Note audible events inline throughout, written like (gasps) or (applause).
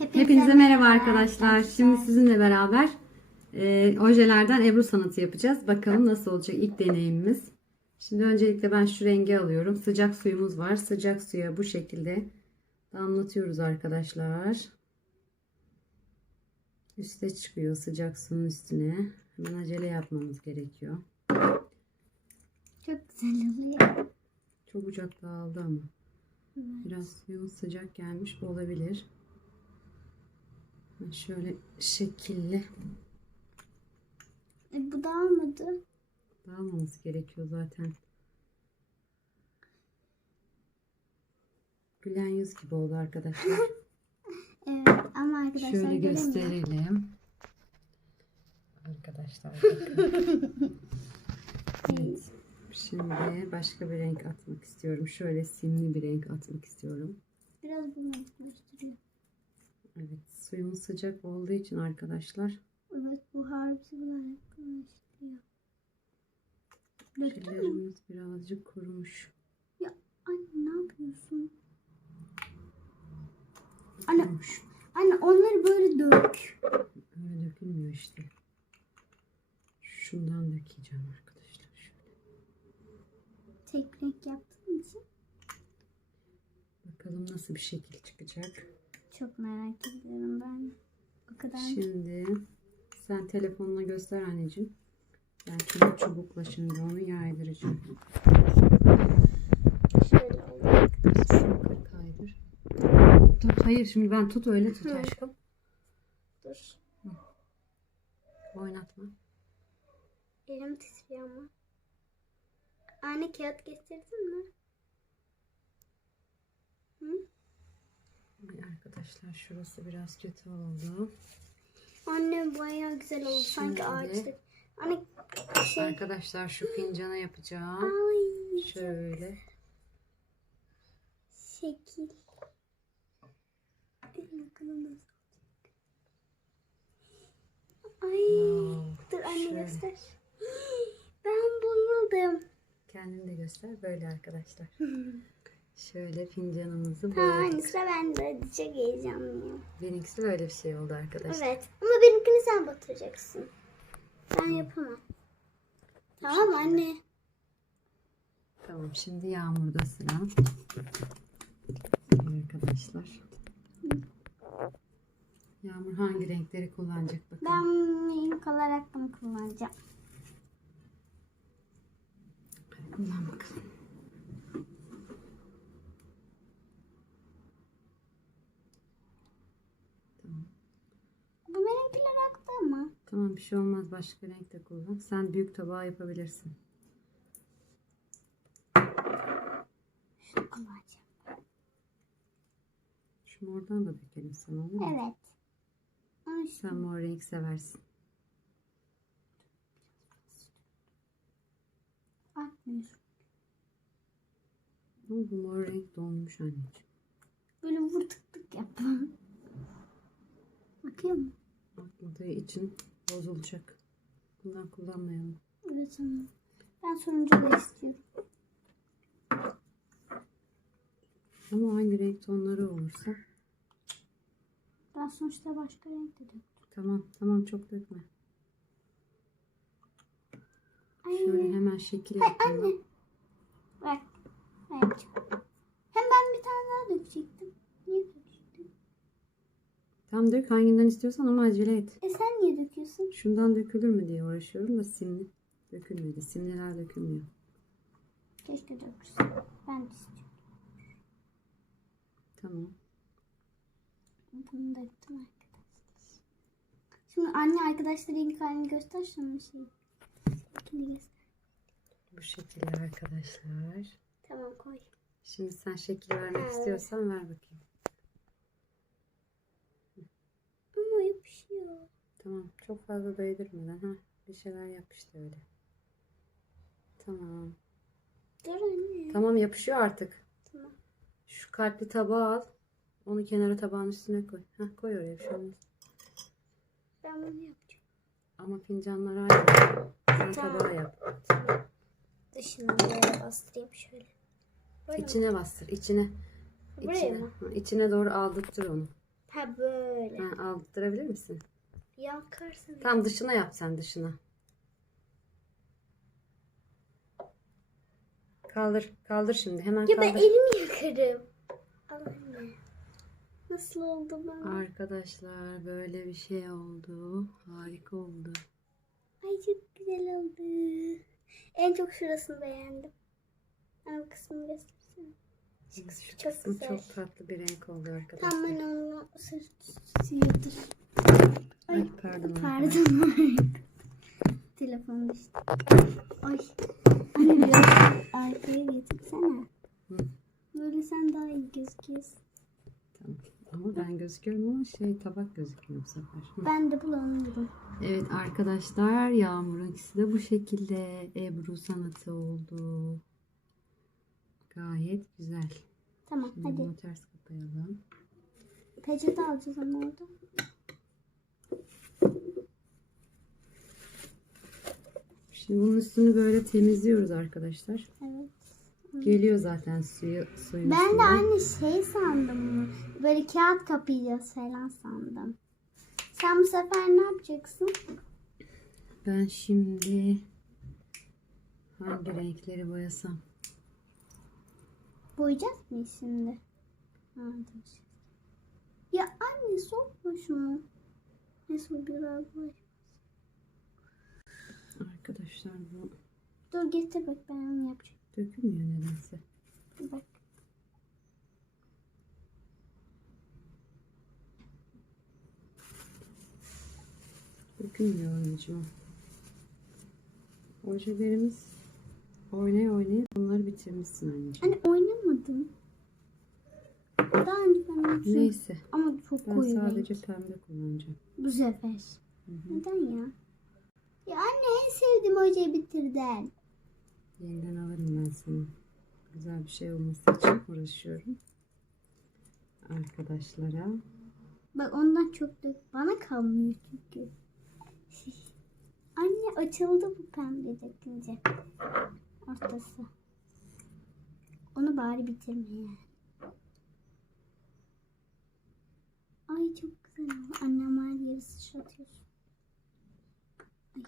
Hepinize merhaba arkadaşlar. Şimdi sizinle beraber e, ojelerden Ebru sanatı yapacağız. Bakalım nasıl olacak ilk deneyimimiz. Şimdi öncelikle ben şu rengi alıyorum. Sıcak suyumuz var. Sıcak suya bu şekilde damlatıyoruz arkadaşlar. Üste çıkıyor sıcak suyun üstüne. Hemen acele yapmamız gerekiyor. Çok güzel oluyor. Çok ucak dağıldı ama. Biraz suyumuz sıcak gelmiş olabilir. Şöyle şekilli E, bu da olmadı. dağılmaması gerekiyor zaten. Gülen yüz gibi oldu arkadaşlar. (laughs) Evet ama arkadaşlar Şöyle gösterelim. Arkadaşlar. (laughs) Evet. Şimdi başka bir renk atmak istiyorum. Şöyle simli bir renk atmak istiyorum. Biraz bunu yaklaştırıyor. Suyumuz sıcak olduğu için arkadaşlar Evet bu harbisi bunlar yaklaştırıyor. Döktün mü? Jellerimiz birazcık kurumuş. Anne ne yapıyorsun? Anne, Kurumuş. anne onları böyle dök. Öyle dökülmüyor işte. Şundan dökeceğim arkadaşlar. Şöyle. Tek renk yaptığım için Bakalım nasıl bir şekil çıkacak. Çok merak ediyorum ben. O kadar Şimdi sen telefonla göster anneciğim. Ben şimdi çubukla şimdi onu yaydıracağım. şöyle kaydır. Tut, hayır şimdi ben tut öyle tut Hı. aşkım. Dur. Oynatma. Elim titriyor ama. Anne kağıt getirdin mi? Hı? Arkadaşlar şurası biraz kötü oldu. Anne bayağı güzel oldu. Sanki. Anne şey. Arkadaşlar şu fincana yapacağım. Ay. Şöyle. Şekil. Ay. Wow, Dur anne şöyle. göster. (gasps) Ben buldum. Kendini de göster. Böyle arkadaşlar. (laughs) Şöyle fincanımızı Ha boyadık. anne sıra bende. Çok heyecanlıyım. Benimkisi böyle bir şey oldu arkadaşlar. Evet. Ama benimkini sen batıracaksın. Ben yapamam. Tamam anne. Tamam şimdi yağmurda sıra. Arkadaşlar. Yağmur hangi renkleri kullanacak bakalım. Ben ilk olarak bunu kullanacağım. Hadi kullan bakalım. Tamam. Bu benimkiler aktı ama. Tamam bir şey olmaz başka renk de kullan. Sen büyük tabağı yapabilirsin. Şunu kullanacağım. Şu mordan da dökelim sana olur mu? Evet. Ama şu- Sen mor renk seversin. Akmıyor. Ama bu mor renk donmuş anneciğim. Böyle vur tık tık yap. Bakıyor musun? Akmadığı için bozulacak. Bundan kullanmayalım. Evet ama. Ben sonuncu da istiyorum. Ama hangi renk tonları olursa. Ben sonuçta başka renk de döktüm. Tamam tamam çok dökme. Şöyle hemen şekil yapalım. Bak. Ben. Hem ben bir tane daha dökecektim. Niye dökecektim? Tam dök hanginden istiyorsan ama acele et. E sen döküyorsun? Şundan dökülür mü diye uğraşıyorum da simli dökülmedi. Simliler dökülmüyor. Keşke dökülsün. Ben de istiyorum. Tamam. Bunu döktüm arkadaşlar. Şimdi anne arkadaşlar ilk halini göster şunu şey. Şekilde göster. Bu şekilde arkadaşlar. Tamam koy. Şimdi sen şekil vermek Evet. istiyorsan ver bakayım. Ama yapışıyor. Tamam. Çok fazla değdirmeden. ha Bir şeyler yap işte öyle. Tamam. Dur anne. Tamam yapışıyor artık. Tamam. Şu kalpli tabağı al. Onu kenara tabağın üstüne koy. Heh, koy oraya bir şey olmaz. Ben bunu yapacağım. Ama fincanları ayrı. Sen Tamam. tabağa yap. Dışına böyle bastırayım şöyle. Böyle mi? İçine bastır. içine. Buraya içine. mı? İçine doğru aldırtır onu. Ha böyle. Ha, aldırabilir misin? Yakarsın. Tam dışına yap sen dışına. Kaldır. Kaldır şimdi. Hemen Ya ben kaldır. elimi yakarım. Anne. Nasıl oldu ben? Arkadaşlar böyle bir şey oldu. Harika oldu. Ay çok güzel oldu. En çok şurasını beğendim. Ama kısmını göstersene. Şu çok kısmı güzel. çok tatlı bir renk oldu arkadaşlar. Tam ben onu sıyırdım. Ay Ay, pardon. pardon. (laughs) Telefon düştü. Ay. Anne biraz arkaya getirsene. Hı. Böyle sen daha iyi gözüküyorsun. Tamam. Ama ben gözüküyorum ama şey tabak gözükmüyor bu sefer. Hı. Ben de bulamıyorum. Evet arkadaşlar Yağmur'un ikisi de bu şekilde Ebru sanatı oldu. Gayet güzel. Tamam Şimdi hadi. bunu ters kapayalım. Peçete alacağız ama orada. Şimdi bunun üstünü böyle temizliyoruz arkadaşlar. Evet. Geliyor zaten suyu suyun Ben de aynı şey sandım. Böyle kağıt kapayacağız falan sandım. Sen bu sefer ne yapacaksın? Ben şimdi hangi renkleri boyasam? Boyayacağız mıyız şimdi? Ha. Ya anne sokma şunu. O biraz boy. Arkadaşlar bu Dur getir bak ben onu yapacağım. dökülmüyor nedense. Bak. Dökülmüyor anneciğim. Ojelerimiz oynaya oynaya bunları bitirmişsin anneciğim. Anne oynamadım. Daha önce ben yaptım. Neyse. Ama çok Ben koyu sadece renk. pembe kullanacağım. Bu sefer. Hı hı. Neden ya? Ya anne en sevdiğim ojeyi bitirdin. Yeniden alırım ben sana. Güzel bir şey olması için uğraşıyorum. Arkadaşlara. Bak ondan çok dök. Bana kalmıyor çünkü. (laughs) Anne açıldı bu pembe dökünce. Ortası. Onu bari bitirme yani. Ay çok güzel. Annem her yeri sıçratıyorsun. Ay.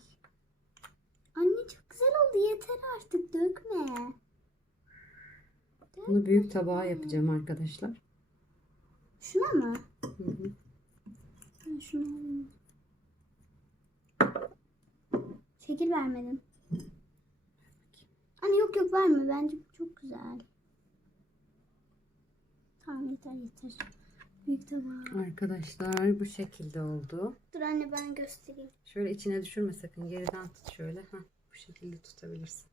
Anne çok güzel oldu. Yeter artık dökme. Bunu büyük tabağa yapacağım arkadaşlar. Şuna mı? Hı hı. Ben şunu alayım. Şekil vermedin. Anne yok yok verme. Bence bu çok güzel. Tamam yeter yeter. Büyük tabağı. Arkadaşlar bu şekilde oldu. Dur anne ben göstereyim. Şöyle içine düşürme sakın. Geriden tut şöyle. Heh, bu şekilde tutabilirsin.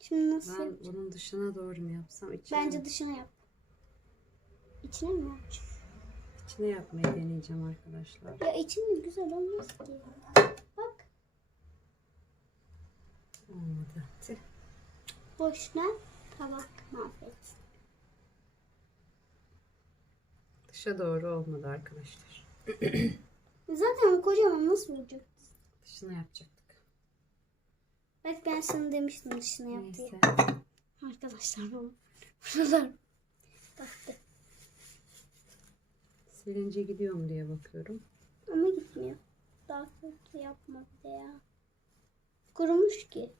Şimdi nasıl? Ben bunun dışına doğru mu yapsam? İçine, Bence dışına yap. İçine mi yapacağım? içine yapmayı deneyeceğim arkadaşlar. Ya içinde güzel olmaz ki. Bak Olmadı. Tüh. boşuna tabak mahvet. Dışa doğru olmadı arkadaşlar. (clears throat) Zaten o kocaman nasıl olacak? Dışına yapacaktık. Bak ben sana demiştim dışına yap diye. Neyse. Arkadaşlar bu buralar baktı. Silince gidiyor mu diye bakıyorum. Ama gitmiyor. Daha kötü yapma bir de ya. Kurumuş ki.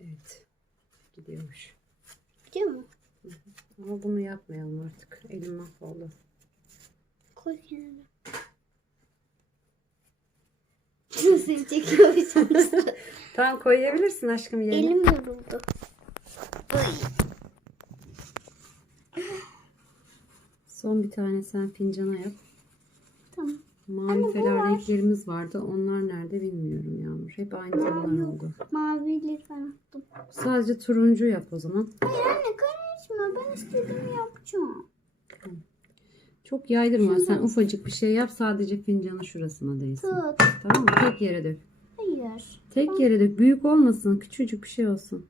Evet. Gidiyormuş. Ama bunu yapmayalım artık. Elim mahvoldu. Koy kenara. Seni çekiyormuşum. (laughs) Tamam koyabilirsin aşkım yerine. Elim yoruldu. Son bir tane sen fincana yap. Tamam. Mavi falan var. renklerimiz vardı. Onlar nerede bilmiyorum Yağmur. Hep aynı tonlar oldu. Mavileri ben attım. Sadece turuncu yap o zaman. Hayır anne karışma. Ben istediğimi yapacağım. Çok yaydırma. Sen ufacık bir şey yap. Sadece fincanın şurasına değsin. Tut. Tamam mı? Tek yere dök. Hayır. Tek yere dök. Büyük olmasın. Küçücük bir şey olsun.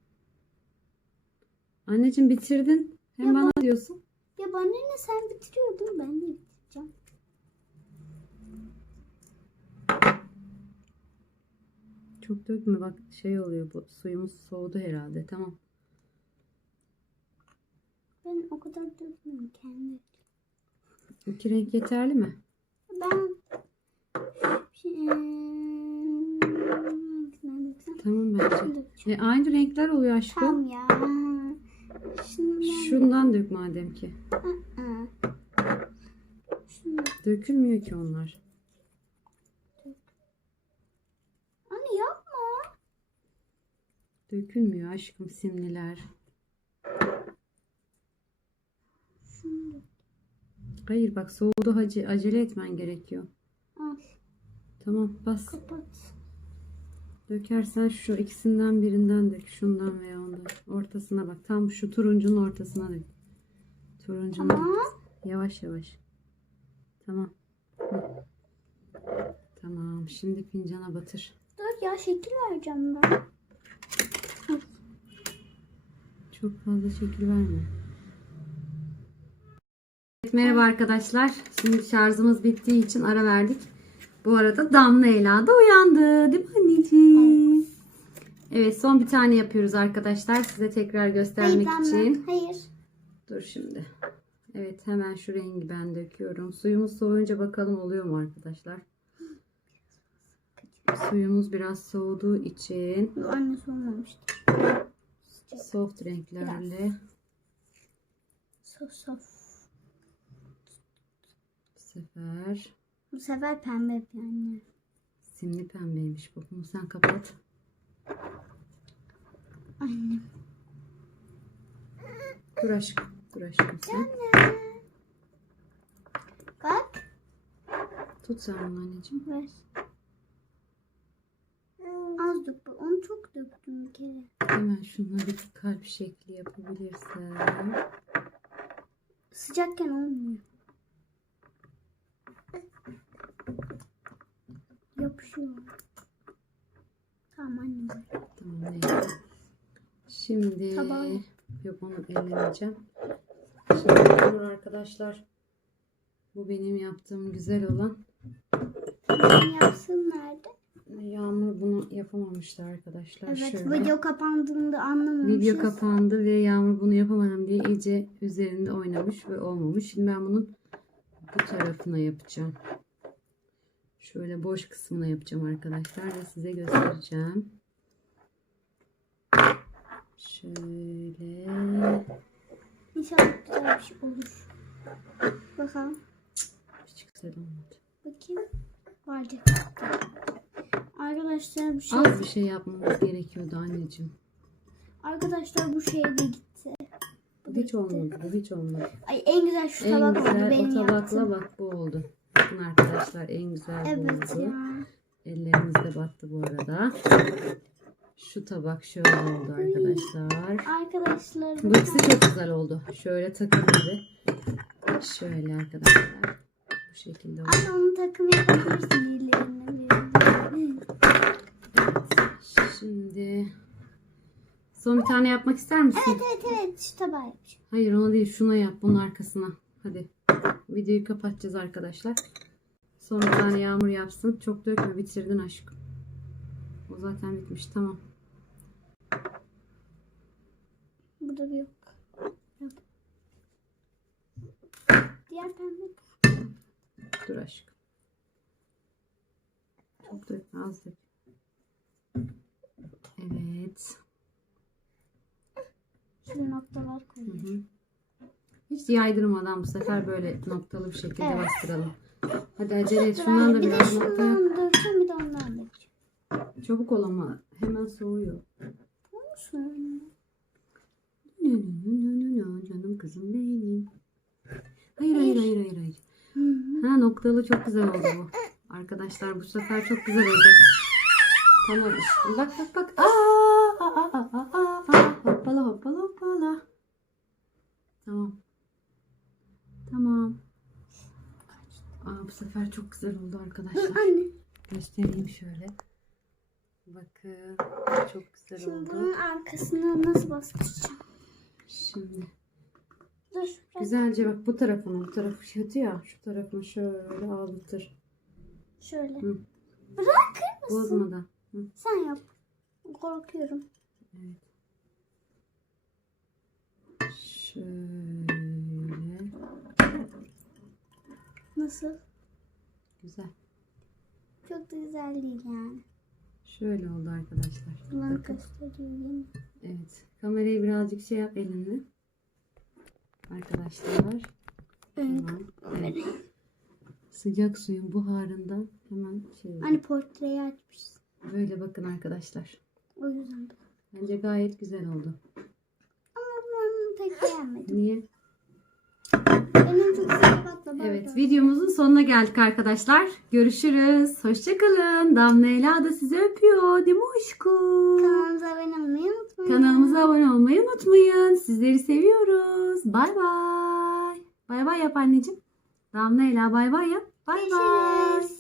Anneciğim bitirdin. Hem Ya bana diyorsun. Ya bana ne sen bitiriyordun ben de bitireceğim. Çok dökme bak şey oluyor bu suyumuz soğudu herhalde tamam. Ben o kadar dökmüyorum kendi. İki renk yeterli mi? Ben Şey? Tamam bence. E, aynı renkler oluyor aşkım. Tamam ya. Şunu ben... Şundan dök madem ki. Aa. Dökülmüyor ki onlar. Anne yapma. Dökülmüyor aşkım simliler. Şunu dök. Hayır bak soğudu hacı acele etmen gerekiyor. Al Tamam bas. kapat. Dökersen şu ikisinden birinden dök. Şundan veya ondan. Ortasına bak. Tam şu turuncunun ortasına dök. Turuncunun Tamam. ortasına. Yavaş yavaş. Tamam. Hı. Tamam. Şimdi fincana batır. Dur ya şekil vereceğim ben. Çok fazla şekil verme. Evet, merhaba arkadaşlar. Şimdi şarjımız bittiği için ara verdik. Bu arada Damla Ela da uyandı. Değil mi anneciğim? Evet son bir tane yapıyoruz arkadaşlar. Size tekrar göstermek Hayır, için. Hayır. Dur şimdi. Evet hemen şu rengi ben döküyorum. Suyumuz soğuyunca bakalım oluyor mu arkadaşlar? Suyumuz biraz soğuduğu için Yok, Anne sormamıştı. soft renklerle Sof sof. Sefer Bu sefer pembe yapıyor anne. simli pembeymiş bu. Bunu sen kapat. Anne. Dur aşkım. Dur aşkım sen. Bak. Tut sen bunu anneciğim. Ver. Az dök. Onu çok döktüm bir kere. Hemen şunları bir kalp şekli yapabilirsem. Sıcakken olmuyor. Yapışıyor. Tamam anne. ver. Tamam neyse. Şimdi Tabağı. yok onu ellemeyeceğim. Şimdi bunu arkadaşlar bu benim yaptığım güzel olan Benim yapsın nerede? Yağmur bunu yapamamıştı arkadaşlar. Evet Şöyle. video kapandığında anlamamışız. Video kapandı ve Yağmur bunu yapamadım diye iyice üzerinde oynamış ve olmamış. Şimdi ben bunun bu tarafına yapacağım. Şöyle boş kısmına yapacağım arkadaşlar ve size göstereceğim. Şöyle. İnşallah güzel bir şey olur. Bakalım. Hiç güzel olmadı. Bakayım. Vardı. Arkadaşlar bu şey Az bir şey yapmamız gerekiyordu anneciğim. Arkadaşlar bu şey de gitti. Bu hiç olmadı. Bu hiç olmadı. Ay en güzel şu En tabak oldu güzel benim o tabakla yaptığım. bak bu oldu. Bakın arkadaşlar en güzel Evet ya. Ellerimiz de battı bu arada. Şu tabak şöyle oldu arkadaşlar. Arkadaşlar Bu ikisi çok güzel oldu. Şöyle takım gibi. Şöyle arkadaşlar. Bu şekilde oldu. Anne onun takımı yapabilirsin birine. Şimdi son bir tane yapmak ister misin? Evet evet evet şu tabağı yapacağım. Hayır ona değil şuna yap bunun arkasına. Hadi. Videoyu kapatacağız arkadaşlar. Son bir tane yağmur yapsın. Çok dökme bitirdin aşkım. O zaten bitmiş tamam. Burada bir yok. Diğer pembe. Dur aşkım. Çok dökme az dök. Evet. Şuraya noktalar Hı koyuyorum. hı. Hiç yaydırmadan bu sefer böyle noktalı bir şekilde Evet. bastıralım. Hadi acele et. Şundan da bir de biraz nokta yap. şundan dökeceğim bir de ondan dökeceğim. Çabuk ol ama hemen soğuyor. Olsun. Canım kızım benim. Hayır hayır hayır hayır hayır. Ha noktalı çok güzel oldu bu. Arkadaşlar bu sefer çok güzel olacak. Tamam. Bak bak bak. Aa, aa, aa, aa. Hoppala hoppala hoppala. Tamam. Tamam. Aa, bu sefer çok güzel oldu arkadaşlar. Anne. Göstereyim şöyle. Bakın. Çok güzel Şimdi oldu. bunun arkasına nasıl bastıracağım? Şimdi Dur. güzelce bak bu tarafına bu tarafı kötü ya. Şu tarafını şöyle ağlatır. Şöyle. Hı. Bırakır mısın? Bozmadan. Hı. Sen yap. Korkuyorum. Evet. Şöyle. Nasıl? Güzel. Çok da güzel değil yani. Şöyle oldu arkadaşlar. Kullanıp Bakın. gösteriyor yine. Evet. Kamerayı birazcık şey yap elinle. Arkadaşlar. Tamam. Evet. Sıcak suyun buharından hemen şey Hani portreyi açmışsın. böyle bakın arkadaşlar. O yüzden. Bence gayet güzel oldu. Ama ben pek beğenmedim. Niye? Benim çok güzel baklava Evet, videomuzun sonuna geldik arkadaşlar. Görüşürüz. Hoşçakalın. Damla Ela da sizi öpüyor. Değil mi aşkım? Kanalımıza abone olmayı unutmayın. Kanalımıza abone olmayı unutmayın. Sizleri seviyoruz. Bay bay. Bay bay yap anneciğim. Damla Ela bay bay yap. Bay bay.